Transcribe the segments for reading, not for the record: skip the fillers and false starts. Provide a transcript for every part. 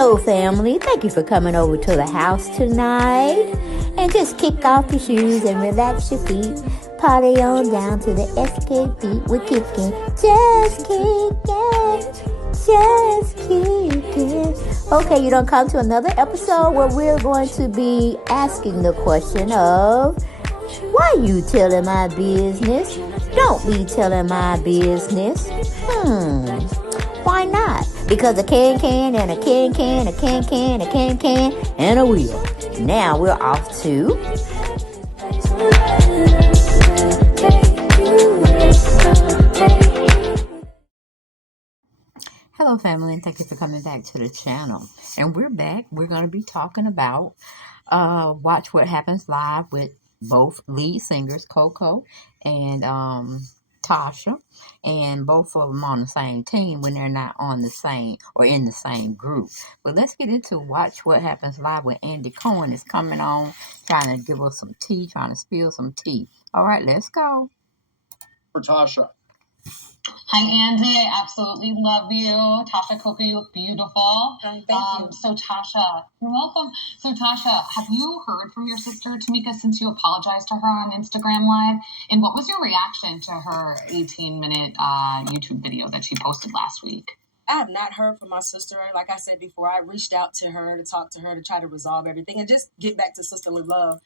Hello, family. Thank you for coming over to the house tonight. And just kick off your shoes and relax your feet. Party on down to the SKP. We're kicking. Just kicking. Just kicking. Okay, you don't come to another episode where we're going to be asking the question of, why you telling my business? Don't be telling my business. Why not? Because a can and a can, a can, and a wheel. Now we're off to... Hello, family, and thank you for coming back to the channel. And we're back. We're going to be talking about Watch What Happens Live with both lead singers, Coco and Tasha, and both of them on the same team when they're not on the same or in the same group. But let's get into Watch What Happens Live with Andy Cohen is coming on, trying to give us some tea, trying to spill some tea. All right, let's go. For Tasha. Hi, Andy. I absolutely love you. Tasha, Coco, you look beautiful. Thank you. So, Tasha, you're welcome. So, Tasha, have you heard from your sister, Tamika, since you apologized to her on Instagram Live? And what was your reaction to her 18-minute YouTube video that she posted last week? I have not heard from my sister. Like I said before, I reached out to her to talk to her to try to resolve everything and just get back to sisterly love.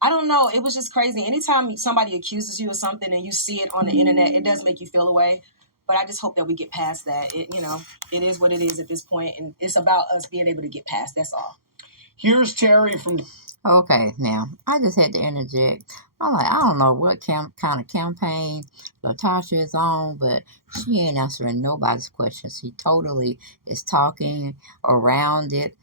I don't know. It was just crazy. Anytime somebody accuses you of something and you see it on the internet, it does make you feel away. But I just hope that we get past that. It is what it is at this point, and it's about us being able to get past. That's all. Here's Terry from... Okay, now, I just had to interject. I'm like, I don't know what kind of campaign Latasha is on, but she ain't answering nobody's questions. She totally is talking around it,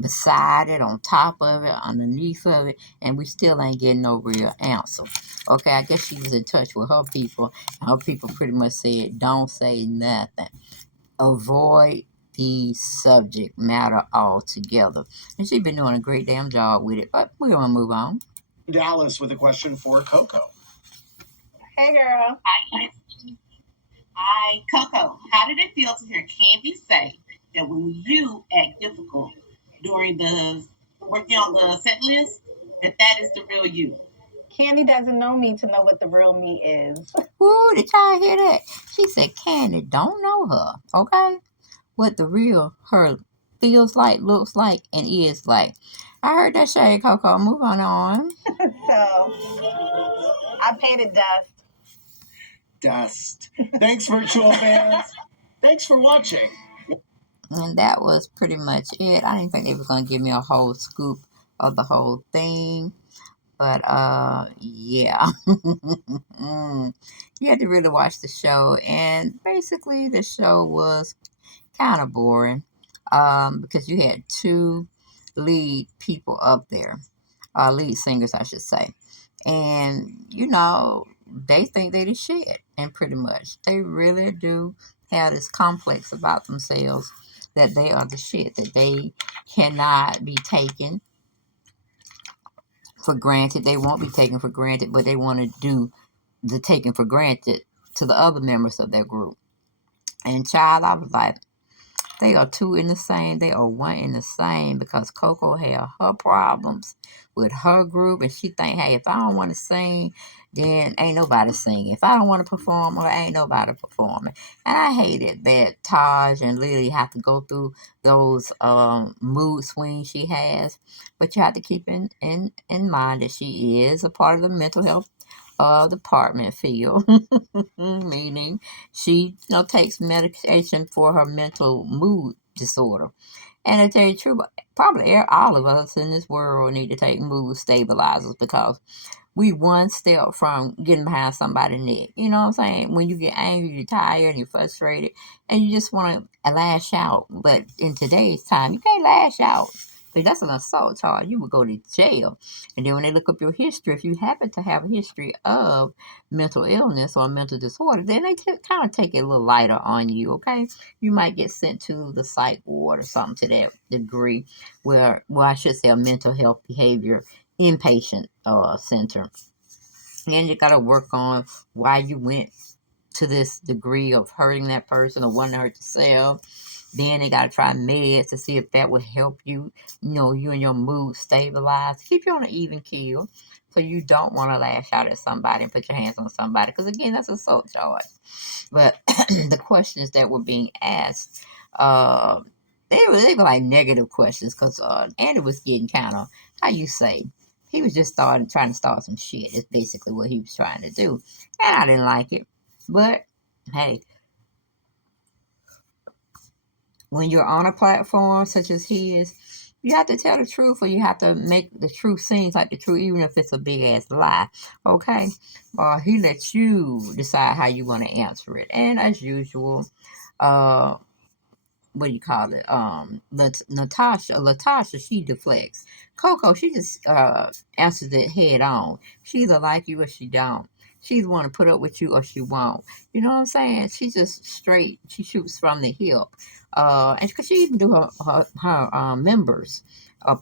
beside it, on top of it, underneath of it, and we still ain't getting no real answer. Okay, I guess she was in touch with her people, and her people pretty much said, don't say nothing. Avoid the subject matter altogether. And she's been doing a great damn job with it, but we're going to move on. Dallas with a question for Coco. Hey, girl. Hi, Coco. How did it feel to hear Kandi say that when you act difficult during the working on the set list, that is the real you? Kandi doesn't know me to know what the real me is. Ooh, did y'all hear that? She said Kandi don't know her, okay? What the real her feels like, looks like, and is like. I heard that shade, Coco. Move on. So, I painted Dust. Thanks, virtual fans. Thanks for watching. And that was pretty much it. I didn't think they were going to give me a whole scoop of the whole thing. But, yeah. You had to really watch the show. And basically, the show was kind of boring. Because you had two lead people up there. Lead singers, I should say. And, they think they the shit. And pretty much, they really do have this complex about themselves that they are the shit, that they cannot be taken for granted. They won't be taken for granted, but they want to do the taking for granted to the other members of their group. And child, I was like, they are two in the same, they are one in the same, because Coco had her problems with her group, and she think, hey, if I don't want to sing, then ain't nobody singing. If I don't want to perform, well, ain't nobody performing. And I hated that Taj and Lily have to go through those mood swings she has. But you have to keep in mind that she is a part of the mental health department field, meaning she takes medication for her mental mood disorder. And to tell you the truth, probably all of us in this world need to take mood stabilizers, because we one step from getting behind somebody's neck. You know what I'm saying? When you get angry, you're tired, and you're frustrated, and you just want to lash out. But in today's time, you can't lash out. But that's an assault charge. You would go to jail. And then when they look up your history, if you happen to have a history of mental illness or mental disorder, then they kind of take it a little lighter on you, okay? You might get sent to the psych ward or something to that degree, well, I should say a mental health behavior inpatient center. And you got to work on why you went to this degree of hurting that person or wanting to hurt yourself. Then they got to try meds to see if that would help you, you and your mood stabilize, keep you on an even keel. So you don't want to lash out at somebody and put your hands on somebody. Because again, that's assault charge. But the questions that were being asked, uh, they were like negative questions because Andy was getting kind of, how you say, he was just trying to start some shit. It's basically what he was trying to do. And I didn't like it. But hey, when you're on a platform such as his, you have to tell the truth, or you have to make the truth seem like the truth, even if it's a big ass lie. Okay? He lets you decide how you want to answer it. And as usual, uh, what do you call it? Latasha, she deflects. Coco, she just answers it head on. She either like you or she don't. She either want to put up with you or she won't. You know what I'm saying? She just straight. She shoots from the hip. And cause she even do her members,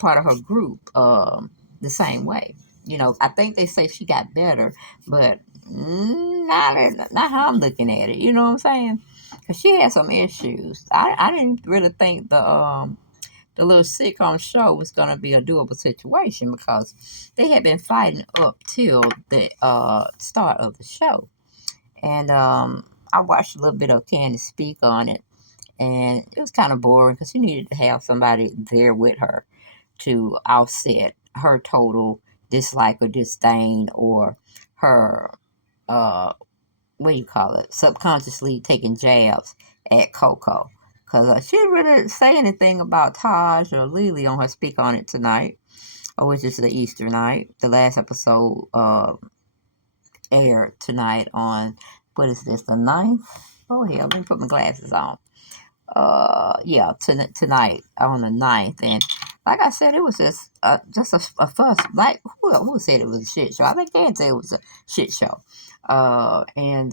part of her group, the same way. I think they say she got better, but not how I'm looking at it. You know what I'm saying? Cause she had some issues. I didn't really think the little sitcom show was gonna be a doable situation because they had been fighting up till the start of the show, and I watched a little bit of Kandi speak on it, and it was kind of boring because she needed to have somebody there with her to offset her total dislike or disdain or her uh what do you call it, subconsciously taking jabs at Coco. Because she didn't really say anything about Taj or Lily on her speak on it tonight, which is the Easter night. The last episode aired tonight on, what is this, the 9th? Oh, hell, let me put my glasses on. Yeah, tonight on the 9th. And like I said, it was just a fuss. Like, who said it was a shit show? I think they said it was a shit show. And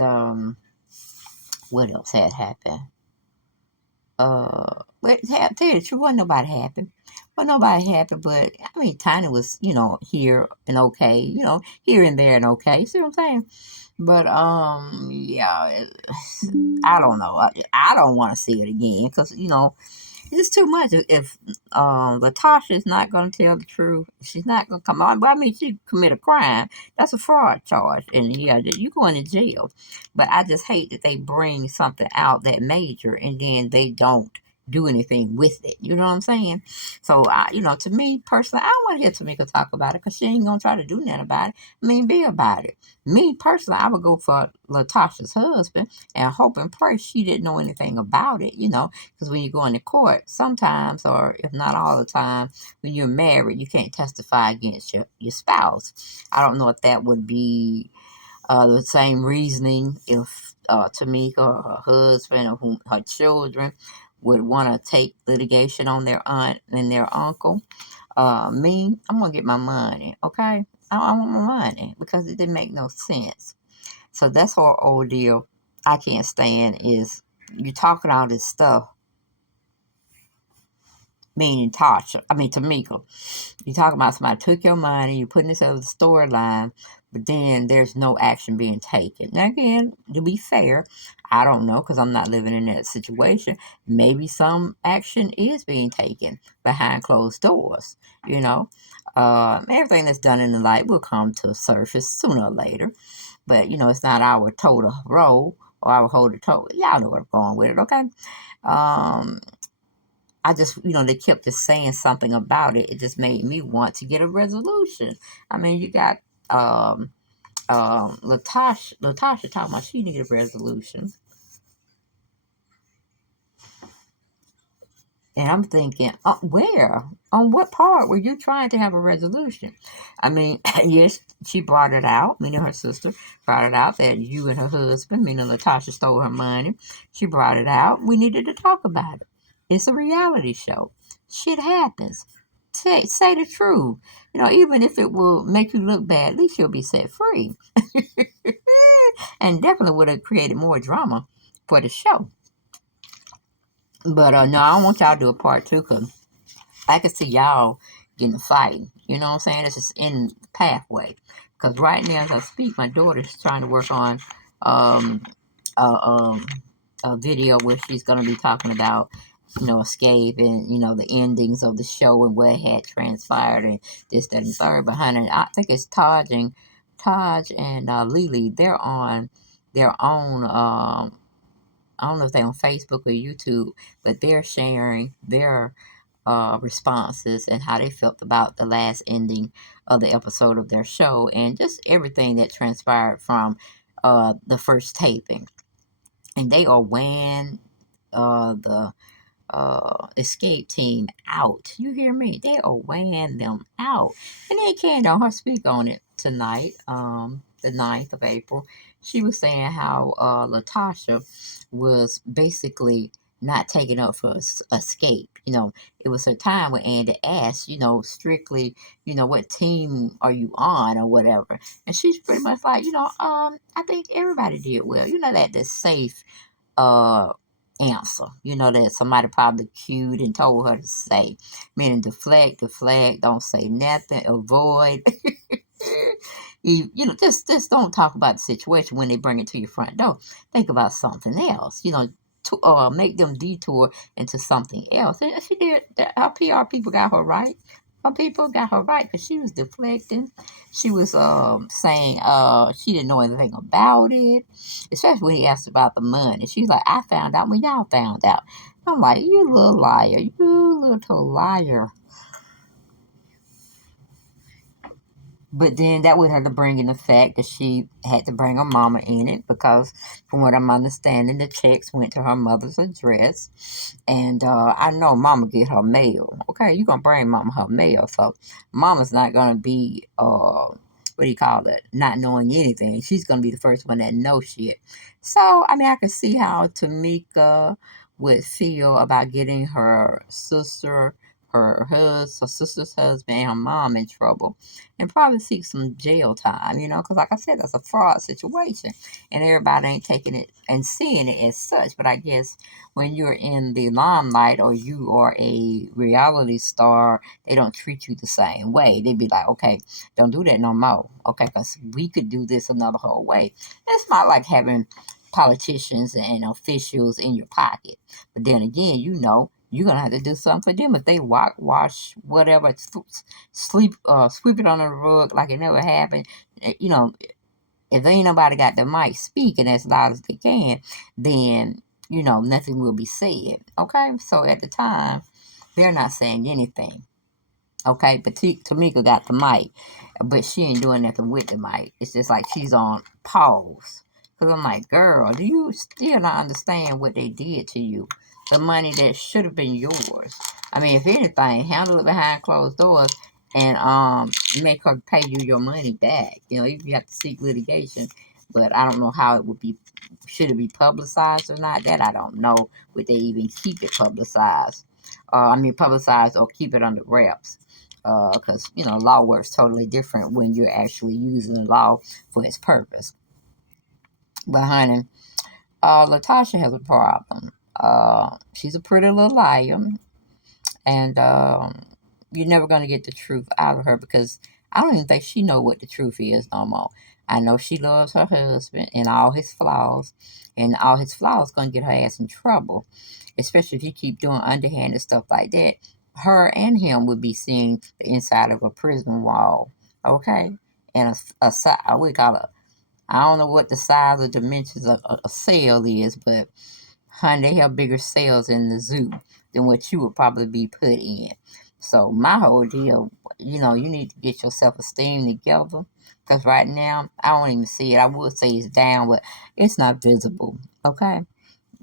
what else had happened? Tell you the truth, wasn't nobody happy. Wasn't nobody happy, but I mean, Tiny was, here and okay, here and there and okay. See what I'm saying? But yeah, I don't know. I don't want to see it again because it's too much. If Latasha is not going to tell the truth, she's not going to come on. But I mean, she commit a crime. That's a fraud charge, and yeah, you going to jail. But I just hate that they bring something out that major and then they don't do anything with it. You know what I'm saying? So, to me personally, I don't want to hear Tamika talk about it because she ain't gonna try to do nothing about it. I mean, be about it. Me personally, I would go for Latasha's husband and hope and pray she didn't know anything about it. Because when you go into court, sometimes, or if not all the time, when you're married, you can't testify against your spouse. I don't know if that would be the same reasoning if Tamika or her husband or her children would want to take litigation on their aunt and their uncle. Me, I'm going to get my money, okay? I want my money because it didn't make no sense. So that's whole ordeal I can't stand is you talking all this stuff, meaning Tamika. You talking about somebody took your money, you putting this other storyline, but then there's no action being taken. Now again, to be fair, I don't know because I'm not living in that situation. Maybe some action is being taken behind closed doors. Everything that's done in the light will come to surface sooner or later. But it's not our total role or our whole total. Y'all know where I'm going with it, okay? I just, they kept just saying something about it. It just made me want to get a resolution. I mean, you got Latasha talking about she needed a resolution. And I'm thinking, where? On what part were you trying to have a resolution? I mean, yes, she brought it out, meaning her sister, brought it out that you and her husband, meaning Latasha, stole her money. She brought it out. We needed to talk about it. It's a reality show. Shit happens. Say the truth. Even if it will make you look bad, at least you'll be set free. And definitely would have created more drama for the show. But no, I don't want y'all to do a part 2 because I can see y'all getting fighting. You know what I'm saying? It's just in the pathway. Because right now, as I speak, my daughter's trying to work on a video where she's going to be talking about escape and, the endings of the show and what had transpired and this, that, and third. But honey, I think it's Taj and Lily. They're on their own. I don't know if they're on Facebook or YouTube, but they're sharing their responses and how they felt about the last ending of the episode of their show and just everything that transpired from the first taping. And they are weighing the escape team out. You hear me? They are weighing them out. And they can't on her speak on it tonight, the 9th of April. She was saying how Latasha was basically not taking up for escape. It was her time when Andy asked, strictly, what team are you on or whatever. And she's pretty much like, I think everybody did well. That safe uh answer. That somebody probably cued and told her to say. Meaning deflect, don't say nothing, avoid. Just don't talk about the situation when they bring it to your front door. Think about something else. To make them detour into something else. And she did. Our PR people got her right. Her people got her right because she was deflecting. She was saying she didn't know anything about it, especially when he asked about the money. She's like, I found out when y'all found out. I'm like, you little liar, you little liar. But then that would have to bring in the fact that she had to bring her mama in it because, from what I'm understanding, the checks went to her mother's address. And I know mama get her mail. Okay, you're going to bring mama her mail. So mama's not going to be, what do you call it, not knowing anything. She's going to be the first one that knows shit. So, I can see how Tamika would feel about getting her sister, her sister's husband, and her mom in trouble and probably seek some jail time, because like I said, that's a fraud situation and everybody ain't taking it and seeing it as such. But I guess when you're in the limelight or you are a reality star, they don't treat you the same way. They be like, okay, don't do that no more. Okay, because we could do this another whole way. It's not like having politicians and officials in your pocket. But then again, you're gonna have to do something for them if they wash whatever, sweep it under the rug like it never happened. If ain't nobody got the mic speaking as loud as they can, then nothing will be said. Okay, so at the time, they're not saying anything. Okay, but Tamika got the mic, but she ain't doing nothing with the mic. It's just like she's on pause. Because I'm like, girl, do you still not understand what they did to you? The money that should have been yours. If anything, handle it behind closed doors and make her pay you your money back. If you have to seek litigation. But I don't know how it would be. Should it be publicized or not? That I don't know. Would they even keep it publicized? Publicized or keep it under wraps? Because law works totally different when you're actually using the law for its purpose. But honey, Latasha has a problem. She's a pretty little liar, and you're never gonna get the truth out of her because I don't even think she know what the truth is no more. I know she loves her husband and all his flaws, and all his flaws gonna get her ass in trouble, especially if you keep doing underhanded stuff like that. Her and him would be seeing the inside of a prison wall, okay, and we call it. I don't know what the size or dimensions of a cell is, but honey, they have bigger cells in the zoo than what you would probably be put in. So my whole deal, you need to get your self-esteem together. Because right now, I don't even see it. I would say it's down, but it's not visible. Okay?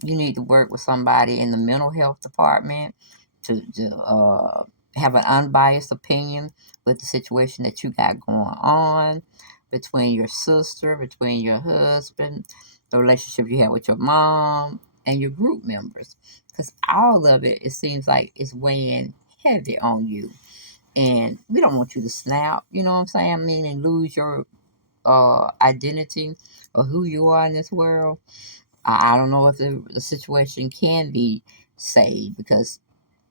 You need to work with somebody in the mental health department to have an unbiased opinion with the situation that you got going on between your sister, between your husband, the relationship you have with your mom, and your group members. Because all of it seems like it's weighing heavy on you. And we don't want you to snap, you know what I'm saying? And lose your identity or who you are in this world. I don't know if the situation can be saved because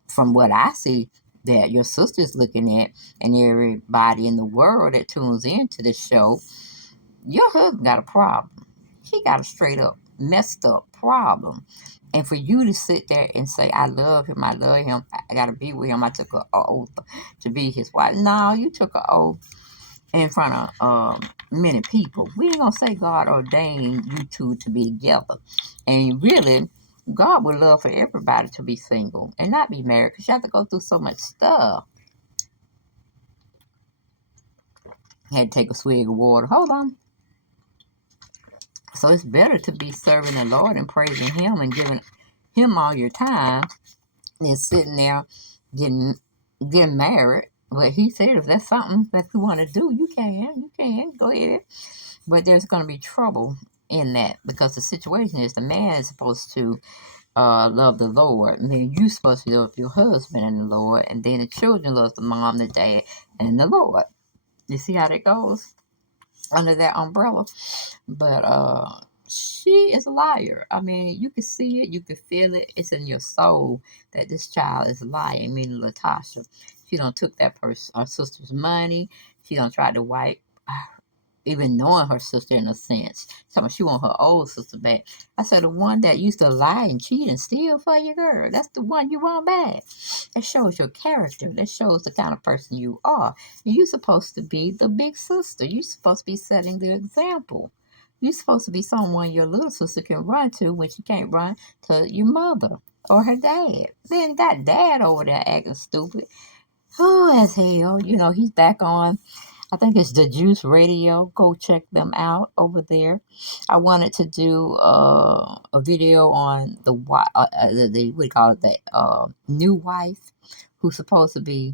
from what I see that your sister's looking at and everybody in the world that tunes into the show, your husband got a problem. He got a straight up messed up problem. And for you to sit there and say, I love him, I got to be with him, I took an oath to be his wife. No, you took an oath in front of many people. We ain't going to say God ordained you two to be together. And really, God would love for everybody to be single and not be married because you have to go through so much stuff. Had to take a swig of water. Hold on. So it's better to be serving the Lord and praising Him and giving Him all your time than sitting there getting married. But He said if that's something that you want to do, you can go ahead. But there's going to be trouble in that because the situation is the man is supposed to love the Lord, and then you're supposed to love your husband and the Lord, and then the children love the mom, the dad, and the Lord. You see how that goes under that umbrella? But she is a liar. I mean, you can see it, you can feel it. It's in your soul that this child is lying. Meaning Latasha, she don't took that person, her sister's money. She don't try to wipe, even knowing her sister in a sense. She want her old sister back. I said the one that used to lie and cheat and steal for you, girl. That's the one you want back. That shows your character. That shows the kind of person you are. And you're supposed to be the big sister. You're supposed to be setting the example. You're supposed to be someone your little sister can run to when she can't run to your mother or her dad. Then that dad over there acting stupid. Oh, as hell. He's back on, I think it's the Juice Radio. Go check them out over there. I wanted to do a video on the what do you call it, the new wife who's supposed to be,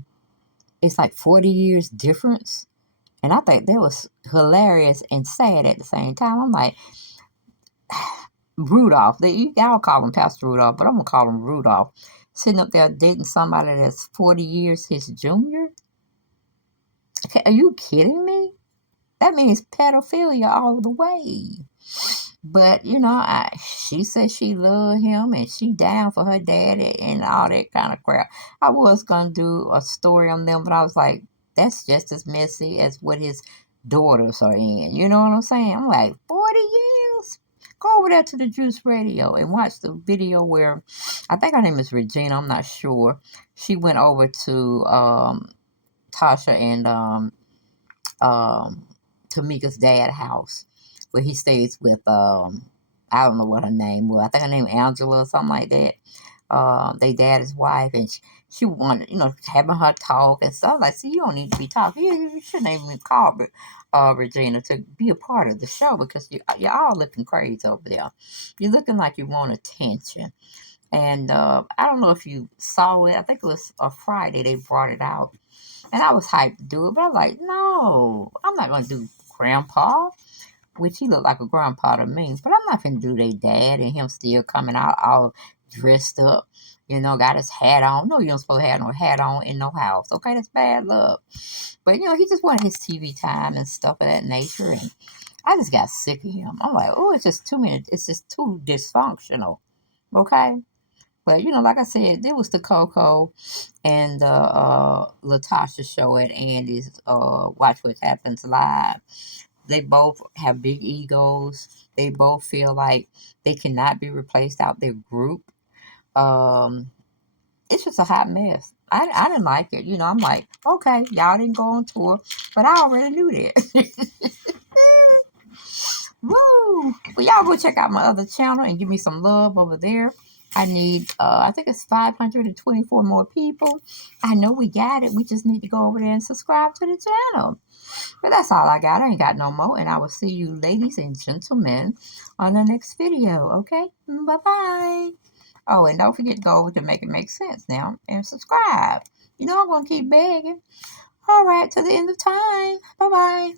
it's like 40 years difference. And I think that was hilarious and sad at the same time. I'm like, Rudolph, y'all call him Pastor Rudolph, but I'm going to call him Rudolph. Sitting up there dating somebody that's 40 years his junior? Are you kidding me? That means pedophilia all the way. But, she said she loved him and she down for her daddy and all that kind of crap. I was going to do a story on them, but I was like, that's just as messy as what his daughters are in. You know what I'm saying? I'm like, 40 years? Go over there to the Juice Radio and watch the video where, I think her name is Regina, I'm not sure. She went over to Tasha and Tamika's dad's house where he stays with I don't know what her name was. I think her name Angela or something like that. They dad his wife, and she wanted, having her talk and stuff. Like, see, you don't need to be talking. You shouldn't even call Regina to be a part of the show because you're all looking crazy over there. You're looking like you want attention. And I don't know if you saw it. I think it was a Friday they brought it out. And I was hyped to do it, but I was like, no, I'm not going to do Grandpa, which he looked like a grandpa to me. But I'm not going to do their dad and him still coming out all dressed up, got his hat on. No, you don't supposed to have no hat on in no house. Okay, that's bad luck. But, he just wanted his TV time and stuff of that nature. And I just got sick of him. I'm like, oh, it's just too dysfunctional. Okay? But, like I said, there was the Coco and the Latasha show at Andy's Watch What Happens Live. They both have big egos. They both feel like they cannot be replaced out their group. It's just a hot mess. I didn't like it. I'm like, okay, y'all didn't go on tour, but I already knew that. Woo! Well, y'all go check out my other channel and give me some love over there. I need, I think it's 524 more people. I know we got it. We just need to go over there and subscribe to the channel. But that's all I got. I ain't got no more. And I will see you, ladies and gentlemen, on the next video. Okay? Bye-bye. Oh, and don't forget to go over to Make It Make Sense now and subscribe. I'm going to keep begging. All right, to the end of time. Bye-bye.